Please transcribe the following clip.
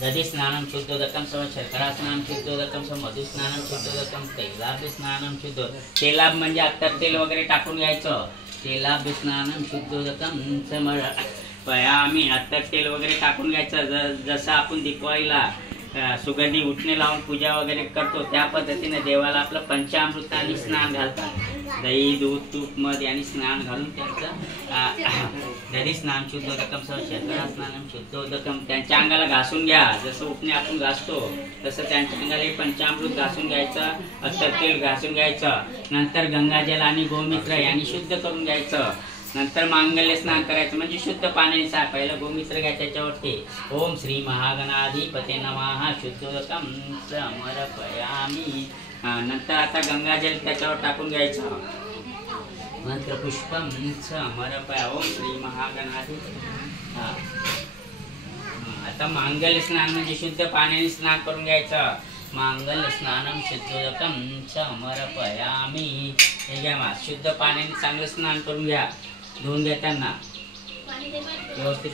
दधि स्नानं शुद्धोदकं सम शर्करा स्नानं शुद्धोदकं सम मधु स्नानं शुद्धोदकं तैलाभ्य स्नानं शुद्ध तेलाभ म्हणजे अत्तर तेल वगैरे टाकून घ्यायचं. तेलाभ्य स्नानं शुद्धोदकं समर्पयामि. अत्तर तेल वगैरे टाकून घ्यायचं. जसं आपण दिवाळीला सुगंधी उठणे लावून पूजा वगैरे करतो त्या पद्धतीने देवाला आपलं पंचामृताने स्नान घालतात. दही दूध तूप मध यांनी स्नान घालून त्यांचं दधी स्नान शुद्धोदकम सह शर्करा स्नानं शुद्धोदकम त्यांच्या अंगाला घासून घ्या. जसं उठणे आपण घासतो तसं त्यांच्या अंगाला पंचामृत घासून घ्यायचं. अत्तर तेल घासून घ्यायचं. नंतर गंगाजल आणि गोमित्र यांनी शुद्ध करून घ्यायचं. नंतर मांगल्य स्नान करायचं म्हणजे शुद्ध पाण्याने. पहिलं गोमित्र घ्यायचं त्याच्यावरती ओम श्री महागणाधिपते नमः शुद्धोदकं समर्पयामि. नंतर आता गंगाजल त्याच्यावर टाकून घ्यायचं. मंत्र पुष्पम समर्पया ओम श्री महागणाधिपते. आता मांगल्य स्नान म्हणजे शुद्ध पाण्याने स्नान करून घ्यायचं. मांगल्य स्नानं शुद्धोदकं समर्पयामि. हे घ्या शुद्ध पाण्याने चांगलं स्नान करून घ्या. धुवून घेताना व्यवस्थित